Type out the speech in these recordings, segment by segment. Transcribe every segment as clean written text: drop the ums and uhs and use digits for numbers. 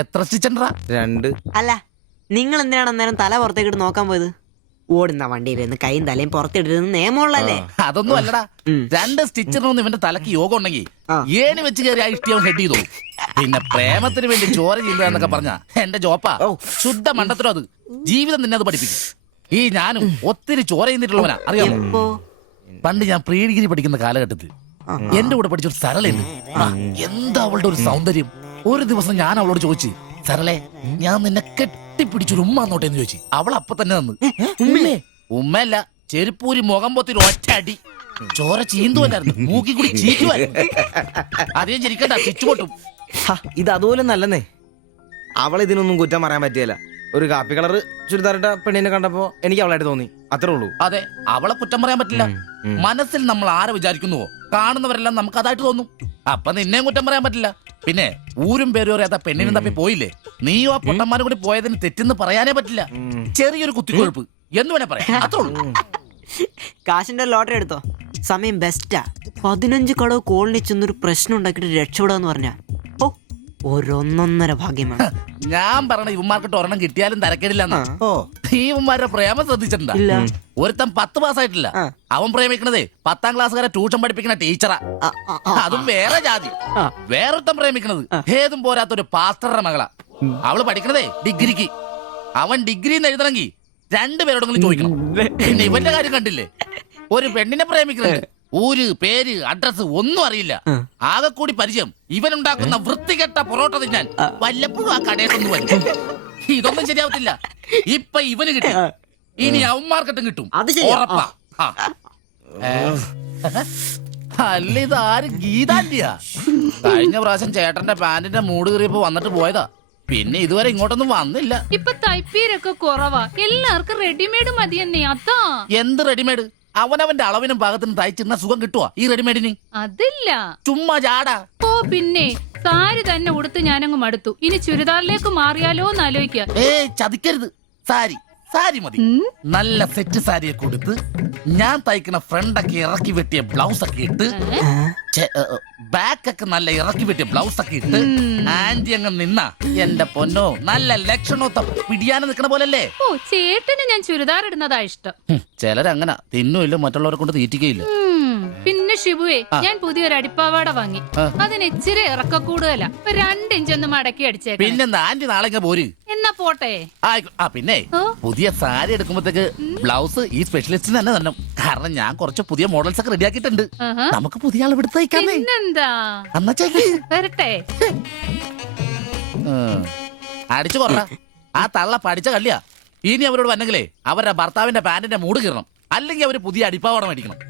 എത്ര സ്റ്റിച്ചണ്ടാ? 2. അല്ല, നിങ്ങൾ എന്തിനാണ് അന്നേരം തല പുറത്തേക്കിട്ട് നോക്കാൻ പോയത്? ഓടുന്ന വണ്ടിയിലിരുന്ന് കൈയും തലയും പുറത്തിട്ടിരുന്ന് നിയമമുള്ളല്ലേ? അതൊന്നും അല്ലടാ. 2 സ്റ്റിച്ചറിനൊന്നും ഇവന്റെ തലക്ക് യോഗം ഉണ്ടെങ്കിൽ ഏണി വെച്ച് കയറി ആ ഇഷ്ടിയവൻ ഹെഡ് ചെയ്തോ. പിന്നെ പ്രേമത്തിന് വേണ്ടി ചോര ചെയ്യുന്നതെന്നൊക്കെ പറഞ്ഞ എന്റെ ജോപ്പാ. ശുദ്ധ മണ്ടത്തിലോ അത്. ജീവിതം നിന്നെ അത് പഠിപ്പിക്കും. ഈ ഞാനും ഒത്തിരി ചോര ചെയ്യുന്നിട്ടുള്ളവനാ, അറിയാമോ? പണ്ട് ഞാൻ പ്രീ ഡിഗ്രി പഠിക്കുന്ന കാലഘട്ടത്തിൽ എന്റെ കൂടെ പഠിച്ചൊരു സരളയുണ്ട്. എന്താ അവളുടെ ഒരു സൗന്ദര്യം. ഒരു ദിവസം ഞാൻ അവളോട് ചോദിച്ചു, സരളെ ഞാൻ നിന്നെ കെട്ടിപ്പിടിച്ചൊരു ഉമ്മ എന്നോട്ടെ എന്ന് ചോദിച്ചു. അവൾ അപ്പൊ തന്നെ തന്നു. ഉമ്മയല്ല, ചെരുപ്പൂരി മുഖം പൊത്തി ഒറ്റ അടി. ചോര ചീന്തുവല്ലായിരുന്നു, മൂക്കി കൂടി ചീറ്റുമായിരുന്നു. അധികം ചിരിക്കണ്ട, ചുറ്റുപൊട്ടും. ഇത് അതുപോലെ നല്ലെന്നേ. അവൾ ഇതിനൊന്നും കുറ്റം പറയാൻ പറ്റിയല്ല. ഒരു കാപ്പി കളർ ചുരിദാറിട്ട പെണ്ണിനെ കണ്ടപ്പോ എനിക്ക് അവളായിട്ട് തോന്നി, അത്രേ ഉള്ളൂ. അതെ, അവളെ കുറ്റം പറയാൻ പറ്റില്ല. മനസ്സിൽ നമ്മൾ ആരെ വിചാരിക്കുന്നുവോ കാണുന്നവരെല്ലാം നമുക്ക് അതായിട്ട് തോന്നും. അപ്പൊ നിന്നെയും കുറ്റം പറയാൻ പറ്റില്ല. പിന്നെ ഊരും പേരും അറിയാത്ത പെണ്ണിനും തപ്പി പോയില്ലേ, നീയോ ആ പൊട്ടന്മാരും കൂടി പോയതിന് തെറ്റെന്ന് പറയാനേ പറ്റില്ല. ചെറിയൊരു കുത്തിക്കൊഴുപ്പ് എന്ന് വേണേ പറയാം, അത്രേ ഉള്ളൂ. കാശിന്റെ ലോട്ടറി എടുത്തോ, സമയം ബെസ്റ്റാ. 15 കടവ് കോളിൽ ചെന്നൊരു പ്രശ്നം ഉണ്ടാക്കിട്ട് രക്ഷപ്പെടാന്ന് പറഞ്ഞ ഒരൊന്നൊന്നര ഭാഗ്യമാണ്. ഞാൻ പറഞ്ഞ ഇവന്മാർക്കിട്ട് ഒരെണ്ണം കിട്ടിയാലും തരക്കേടില്ലെന്നാ. ഈ ഇവന്മാരുടെ പ്രേമം ശ്രദ്ധിച്ചിട്ടുണ്ടാ? ഒരുത്തൻ 10 പാസ്സായിട്ടില്ല. അവൻ പ്രേമിക്കണതേ 10ാം ക്ലാസ്സുകാരെ ട്യൂഷൻ പഠിപ്പിക്കുന്ന ടീച്ചറാ. അതും വേറെ ജാതി. വേറൊരുത്തൻ പ്രേമിക്കണത് ഏതും പോരാത്തൊരു പാസ്റ്ററുടെ മകളാ. അവള് പഠിക്കണതേ ഡിഗ്രിക്ക്. അവൻ ഡിഗ്രി എഴുതണമെങ്കിൽ 2 പേരോടെങ്കിലും ചോദിക്കണം. പിന്നെ ഇവന്റെ കാര്യം കണ്ടില്ലേ, ഒരു പെണ്ണിനെ പ്രേമിക്കുന്നത് ഊര് പേര് അഡ്രസ് ഒന്നും അറിയില്ല. ആകെ കൂടി പരിചയം ഇവനുണ്ടാക്കുന്ന വൃത്തികെട്ട പൊറോട്ട തിന്നാൻ വല്ലപ്പോഴും ആ കടയിലൊന്നും വരും. ഇതൊന്നും ശരിയാവത്തില്ല. ഇപ്പൊ ഇവന് കിട്ടി, ഇനി അവന്മാർക്കിട്ടും കിട്ടും. ഉറപ്പാ. അല്ല, ഇതാര് ഗീതാന്റിയാ? കഴിഞ്ഞ പ്രാവശ്യം ചേട്ടന്റെ പാന്റിന്റെ മൂട് കയറിയപ്പോ വന്നിട്ട് പോയതാ. പിന്നെ ഇതുവരെ ഇങ്ങോട്ടൊന്നും വന്നില്ല. ഇപ്പൊ തയ്പ്പീരൊക്കെ കുറവാ, എല്ലാവർക്കും റെഡിമെയ്ഡ് മതിയെന്നേ. അതാ. എന്ത് റെഡിമെയ്ഡ്? അവനവന്റെ അളവിനും പാകത്തിനും തയ്ച്ചിരുന്ന സുഖം കിട്ടുവാ ഈ റെഡിമെയ്ഡിന്? അതില്ല, ചുമ്മാ ജാടാ. ഓ പിന്നെ സാരി തന്നെ ഉടുത്ത് ഞാനങ്ങ് മടുത്തു. ഇനി ചുരിദാറിലേക്ക് മാറിയാലോ എന്ന് ആലോചിക്കുക. ചതിക്കരുത്. സാരി സാരി മതി. നല്ല സെറ്റ് സാരിയെ കൊടുത്ത് ഞാൻ തയ്ക്കുന്ന ഫ്രണ്ടൊക്കെ ഇറക്കി വെട്ടിയ ബ്ലൗസ് ഒക്കെ ഇട്ട്, ബാക്കൊക്കെ നല്ല ഇറക്കി വെട്ടിയ ബ്ലൗസ് ഒക്കെ ഇട്ട് ആന്റി അങ്ങ് നിന്ന എന്റെ പൊന്നോ നല്ല ലക്ഷണോത്ത പിടിയാനും നിക്കണ പോലല്ലേ. ഓ, ചേട്ടന് ഞാൻ ചുരിദാർ ഇടുന്നതാ ഇഷ്ടം. ചിലരങ്ങനെ തിന്നുമില്ല, മറ്റുള്ളവരെ കൊണ്ട് തീറ്റിക്കയില്ല. പിന്നെ ഷിബുവേ, ഞാൻ പുതിയൊരു അടിപ്പാവാട വാങ്ങി. അതിന് ഇച്ചിരി ഇറക്ക കൂടുതലാ. 2 ഇഞ്ച് ഒന്ന് മടക്കി അടിച്ചേ. പിന്നെന്താ ആന്റി നാളെ പോര്. എന്നാ പോട്ടെ. പിന്നെ പുതിയ സാരി എടുക്കുമ്പോഴത്തേക്ക് ബ്ലൗസ് ഈ സ്പെഷ്യലിസ്റ്റിന് തന്നെ തന്നെ. കാരണം ഞാൻ കുറച്ച് പുതിയ മോഡൽസ് ഒക്കെ റെഡിയാക്കിയിട്ടുണ്ട്. നമുക്ക് പുതിയ ആൾ എടുത്ത് തയ്ക്കാന്നേ. പിന്നെന്താ, വരട്ടെ. അടിച്ചു കൊറ. ആ തള്ള പഠിച്ച കള്ളിയാ. ഇനി അവരോട് വന്നെങ്കിലേ അവരുടെ ഭർത്താവിന്റെ പാന്റിന്റെ മൂട് കീറണം, അല്ലെങ്കിൽ അവര് പുതിയ അടിപ്പാവാട മേടിക്കണം.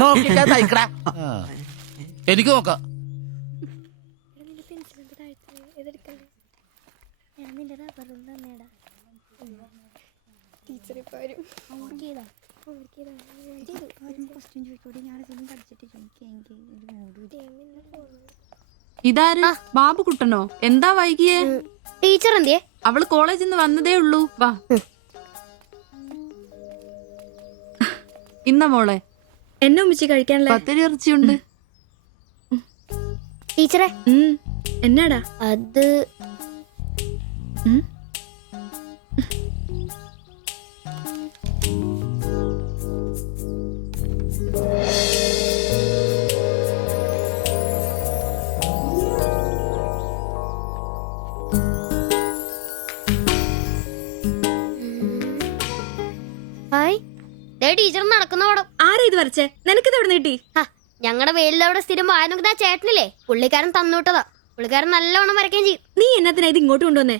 നോക്കിക്കാ തയ്ക്കടാ. എനിക്ക് നോക്കാം. ഇതാര്? ബാബുക്കുട്ടനോ? എന്താ വൈകിയേ? ടീച്ചർ എന്തിയെ? അവള് കോളേജിൽ നിന്ന് വന്നതേ ഉള്ളൂ. വാ. ഇന്ന മോളെ എന്നെ ഉമ്മിച്ച് കഴിക്കാനുള്ള പത്തിരി ഇറച്ചിയുണ്ട്. ടീച്ചറെ എന്നാടാ അത്? ടീച്ചർ നടക്കുന്ന പടം. ആരാ ഇത് വരച്ചേ? നിനക്കിത് എവിടെ നീട്ടി? ഞങ്ങളുടെ വെയിലവിടെ സ്ഥിരം വായനക്ക് ആ ചേട്ടനില്ലേ, പുള്ളിക്കാരൻ തന്നുവിട്ടതാ. പുള്ളിക്കാരൻ നല്ലവണ്ണം വരയ്ക്കുകയും ചെയ്യും. നീ എന്നത്തിനാ ഇത് ഇങ്ങോട്ട് കൊണ്ടുവന്നേ?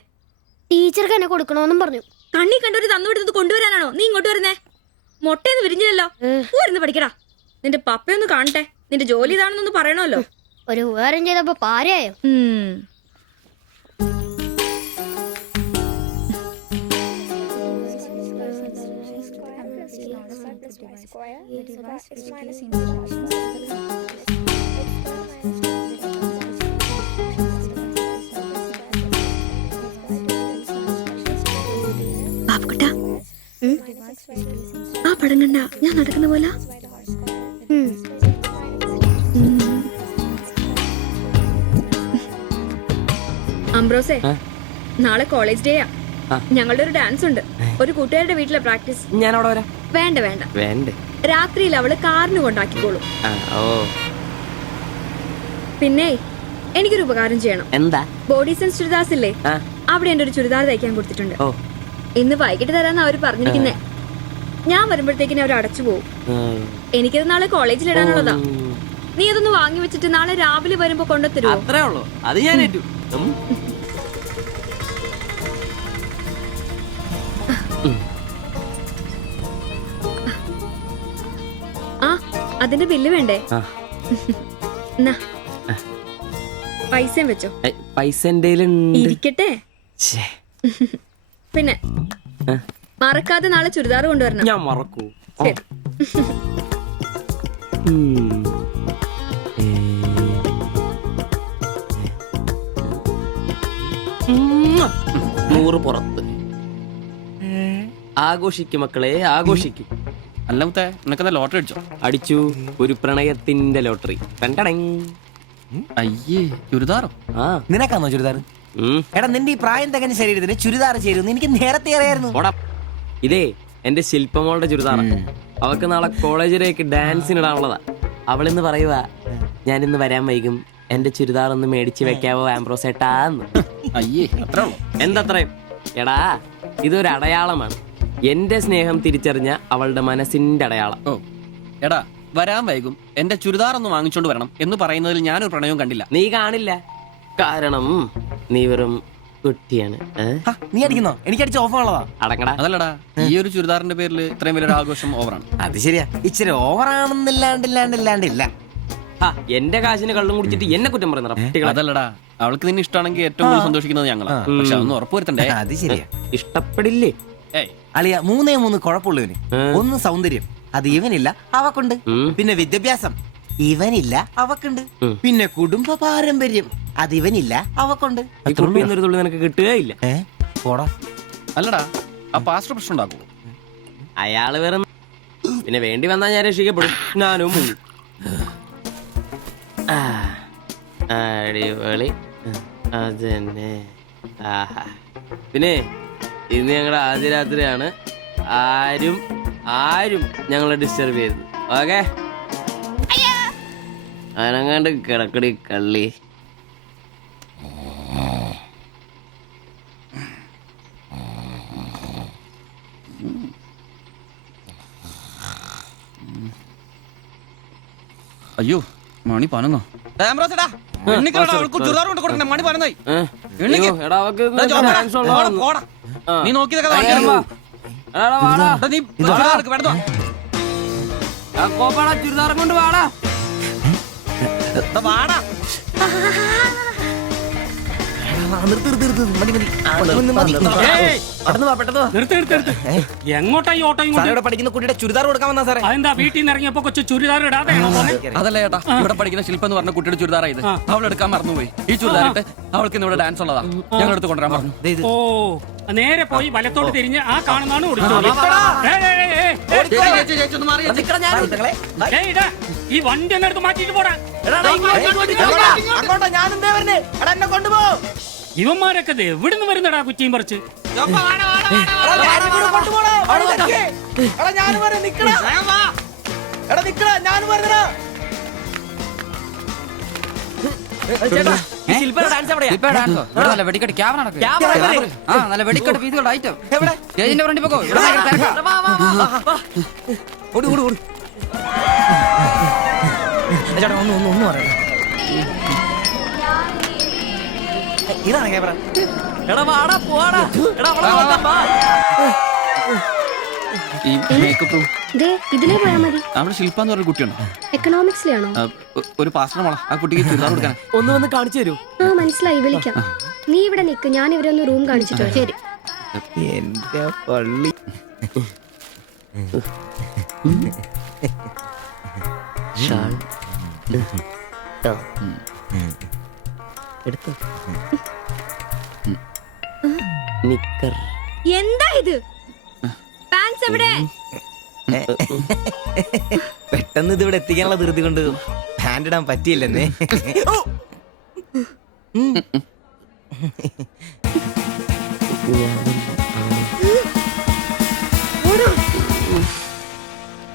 ടീച്ചർക്ക് എന്നെ കൊടുക്കണോന്നും പറഞ്ഞു. കണ്ണി കണ്ടൊരു തന്നുവിടുന്നത് കൊണ്ടുവരാനാണോ നീ ഇങ്ങോട്ട് വരുന്നേ? മൊട്ടയൊന്നും വിരിഞ്ഞില്ലല്ലോ. പോരുന്ന് പഠിക്കടാ. നിന്റെ പപ്പയൊന്ന് കാണട്ടെ. നിന്റെ ജോലി ഇതാണെന്നൊന്ന് പറയണമല്ലോ. ഒരു ഉപകാരം ചെയ്തപ്പോ പാരയായോ? ബാബുക്കുട്ടാ, ആ പടം കണ്ട ഞാൻ നടക്കുന്ന പോലെ? ആംബ്രോസേ നാളെ കോളേജ് ഡേയാ. ഞങ്ങളുടെ ഒരു ഡാൻസ് ഉണ്ട്. ഒരു കൂട്ടുകാരുടെ വീട്ടിലെ പ്രാക്ടീസ്. ഞാൻ അവിടെ വരാം. വേണ്ട വേണ്ട, വേണ്ടേ? രാത്രിയിൽ അവള് കാറിന് കൊണ്ടാക്കിക്കോളും. ഓ പിന്നെ എനിക്കൊരു ഉപകാരം ചെയ്യണം. എന്താ? ബോഡി സെൻസ് ചുരിദാർസ് ഇല്ലേ, അവിടെ എന്റെ ഒരു ചുരിദാർ തയ്ക്കാൻ കൊടുത്തിട്ടുണ്ട്. ഇന്ന് വൈകിട്ട് തരാന്ന് അവര് പറഞ്ഞിരിക്കുന്നേ. ഞാൻ വരുമ്പോഴത്തേക്കിന് അവർ അടച്ചു പോകും. എനിക്കത് നാളെ കോളേജിൽ ഇടാനുള്ളതാ. നീ അതൊന്ന് വാങ്ങി വെച്ചിട്ട് നാളെ രാവിലെ വരുമ്പോ കൊണ്ടുത്തരുമോ? അത്രേ ഉള്ളൂ, അത് ഞാൻ ഏറ്റു. ആ അതിന്റെ ബില്ല് വേണ്ടേ? എന്നാ പൈസയും വെച്ചോ. പൈസ ഇരിക്കട്ടെ. പിന്നെ മറക്കാതെ നാളെ ചുരിദാർ കൊണ്ടുവരണം. ഞാൻ മറക്കൂ. ശരി. നൂറ് പുറത്ത്. ആഘോഷിക്കും മക്കളെ, ആഘോഷിക്കും. അല്ല മുത്തേ, നിനക്കെന്താ ലോട്ടറി അടിച്ചോ? അടിച്ചു, ഒരു പ്രണയത്തിന്റെ ലോട്ടറി. അയ്യേ, ചുരിദാറോ? ആ നിനക്കാന്നോ ചുരിദാർ? എടാ നിന്റെ ഈ പ്രായം തികഞ്ഞ ശരീരത്തിന് ചുരിദാർ ചേരുന്നു എനിക്ക് നേരത്തെ അറിയായിരുന്നു. ഇതേ എന്റെ ശില്പമോളുടെ ചുരിദാറ. അവക്ക് നാളെ കോളേജിലേക്ക് ഡാൻസിനിടാനുള്ളതാ. അവളിന്ന് പറയുക, ഞാനിന്ന് വരാൻ വൈകും, എന്റെ ചുരിദാർ ഒന്ന് മേടിച്ച് വെക്കാവോ ആംബ്രോസേട്ടാന്ന്. അയ്യേ, അത്രേ ഉള്ളൂ. എന്തത്രയും? എടാ ഇതൊരു അടയാളമാണ്. എന്റെ സ്നേഹം തിരിച്ചറിഞ്ഞ അവളുടെ മനസ്സിന്റെ അടയാളം. ഓ എടാ, വരാൻ വൈകും, എന്റെ ചുരിദാർ ഒന്ന് വാങ്ങിച്ചോണ്ട് വരണം എന്ന് പറയുന്നതിൽ ഞാനൊരു പ്രണയവും കണ്ടില്ല. നീ കാണില്ല, കാരണം നീ വെറും കുട്ടിയാണ്. നീ അടിക്കുന്നോ? എനിക്ക് അടിച്ച ഓഫറുള്ളതാ. അടങ്ങടാ. അതല്ലടാ, ഈ ഒരു ചുരിദാറിന്റെ പേരിൽ ഇത്രയും വലിയൊരു ആഘോഷം ഓവറാണ്. അത് ശരിയാ, ഇച്ചിരി ഓവറാണെന്നില്ലാണ്ടില്ല. എന്റെ കാശിന് കള്ളും കുടിച്ചിട്ട് എന്നെ കുറ്റം പറയുന്ന. അതല്ലടാ, അവൾക്ക് നിന്നെ ഇഷ്ടമാണെങ്കിൽ ഏറ്റവും കൂടുതൽ സന്തോഷിക്കുന്നത് ഞങ്ങളാ. പക്ഷെ അതൊന്നും ഉറപ്പുവരുത്തണ്ടേ. അത് ശരിയാ. ഇഷ്ടപ്പെടില്ലേ? അളിയ 3 കുഴപ്പമുള്ളവന്. ഒന്ന് സൗന്ദര്യം, അത് ഇവനില്ല അവക്കുണ്ട്. പിന്നെ വിദ്യാഭ്യാസം, ഇവനില്ല അവക്കുണ്ട്. പിന്നെ കുടുംബ പാരമ്പര്യം, അത് ഇവനില്ല അവക്കുണ്ട്. ഒരു തുള്ളി നിനക്ക് കിട്ടുകയില്ല. പോടാ. അല്ലടാ, ആ പാസ്റ്റർ പ്രശ്നം ഉണ്ടാക്കുമോ? അയാള് വേറെ. പിന്നെ വേണ്ടി വന്നാ ഞാൻ രക്ഷിക്കപ്പെടും. ഞാനും മുങ്ങും. അടിപൊളി, അതന്നെ. ആഹാ. പിന്നെ ഇന്ന് ഞങ്ങളുടെ ആദ്യ രാത്രിയാണ്. ആരും ഞങ്ങളെ ഡിസ്റ്റർബ് ചെയ്തത്. ഓക്കെ, അനങ്ങാണ്ട് കിടക്കടി കള്ളി. അയ്യോ, മണി 11. നീ നോക്കിയതൊക്കെ ചുരിദാറും കൊണ്ട് വാടാ. എങ്ങോട്ടാ ഈ ഓട്ടോ? പഠിക്കുന്ന കുട്ടിയുടെ ചുരിദാർ കൊടുക്കാമെന്നാ സാറേ. അതെന്താ വീട്ടിൽ നിന്ന് ഇറങ്ങിയപ്പോ കൊച്ചു ചുരിദാർ ഇടാതെ? അതല്ല ചേട്ടാ, ഇവിടെ പഠിക്കുന്ന ശില്പം എന്ന് പറഞ്ഞ കുട്ടിയുടെ ചുരിദാറായത്. അവൾ എടുക്കാൻ മറന്നുപോയി. ഈ ചുരിദാറിട്ട് അവൾക്ക് ഇന്ന് ഇവിടെ ഡാൻസ് ഉള്ളതാ. ഞങ്ങൾ എടുത്ത് കൊണ്ടുവരാൻ പറഞ്ഞു. ഓ, നേരെ പോയി വലത്തോട്ട് തിരിഞ്ഞ് ആ കാണുന്നതാണ് ഈ വണ്ടി എന്നെ എടുത്ത് മാറ്റിട്ട് പോടാ. ഇവന്മാരൊക്കെ എവിടുന്ന് വരുന്നടാ കുറ്റിയും പറിച്ച്? വെടിക്കെട്ട് ക്യാമറ നല്ല വെടിക്കെട്ട് പീസുകളുടെ ഐറ്റം സ്റ്റേജിന്റെ ഫ്രണ്ടിൽ പോകോ. ഒന്നും പറയാം. ഇതാണ് ക്യാമറ. ഈ മേക്കപ്പ് റൂം ഇതിലേ പോയാ മതി. അവിടെ ശില്പ എന്ന് പറഞ്ഞ കുട്ടിയുണ്ടോ? എക്കണോമിക്സിലാണോ? ഒരു പാസ്റ്റർ മോളാ. ആ കുട്ടിക്ക് ചുരിദാർ കൊടുക്കാൻ ഒന്ന് വന്ന് കാണിച്ചു തരൂ. ആ മനസ്സിലായി, വിളിക്കാം. നീ ഇവിടെ നിക്ക്, ഞാൻ ഇവരൊന്ന് റൂം കാണിച്ചിട്ടോ. ശരി. എന്റെ പള്ളി. എന്താ ഇത്? പാൻസ് എവിടെ? പെട്ടെന്ന് ഇതിവിടെ എത്തിക്കാനുള്ള ധൃതി കൊണ്ട് ഹാൻഡ് ഇടാൻ പറ്റിയില്ലെന്നേ.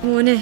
മോനെ